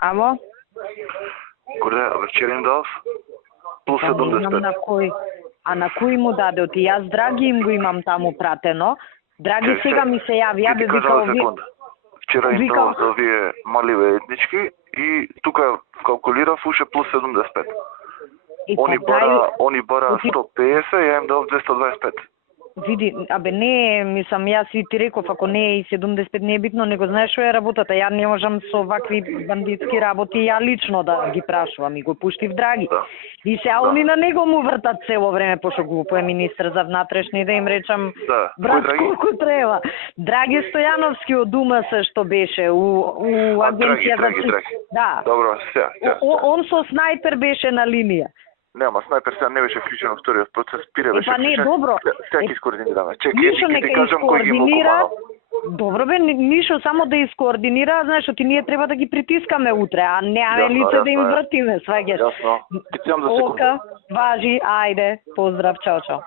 Амо? Горде, вчера им дав плюс Не знам 75. на кој. А на кој му даде? Оти јас Драги им го имам таму пратено. Драги сега ми се јави, бе вика овие. Вчера им дав за овие маливе етнички и тука калкулирав уште плюс 75. Они бара 150, ја им дав 225. Види, не, мислам, јас и ти реков, ако не е и 75 не е битно, него знаеш што е работата. Ја не можам со вакви бандитски работи, ја лично да ги прашувам и го пуштив Драги. Да. И се они на него му вртат цело време, пошто глупо е министр за внатрешни, да им речам, брат, колку треба. Драги Стојановски од УМС што беше у агенција за... Да. Добро, сега. Он со снайпер беше на линија. Нема, снайпер сега не беше вклучен во вториот процес, Пире беше Па не, добро. Сега ќе искоординираме. Ништо Чекај, нека ти кажам кој ги искоординира. Добро бе, ништо само да искоординира, знаеш, ти ние треба да ги притискаме утре, а не лице да им вртиме, сваѓаш. Јасно. Ти за секунда. Важи, ајде, поздрав, чао, чао.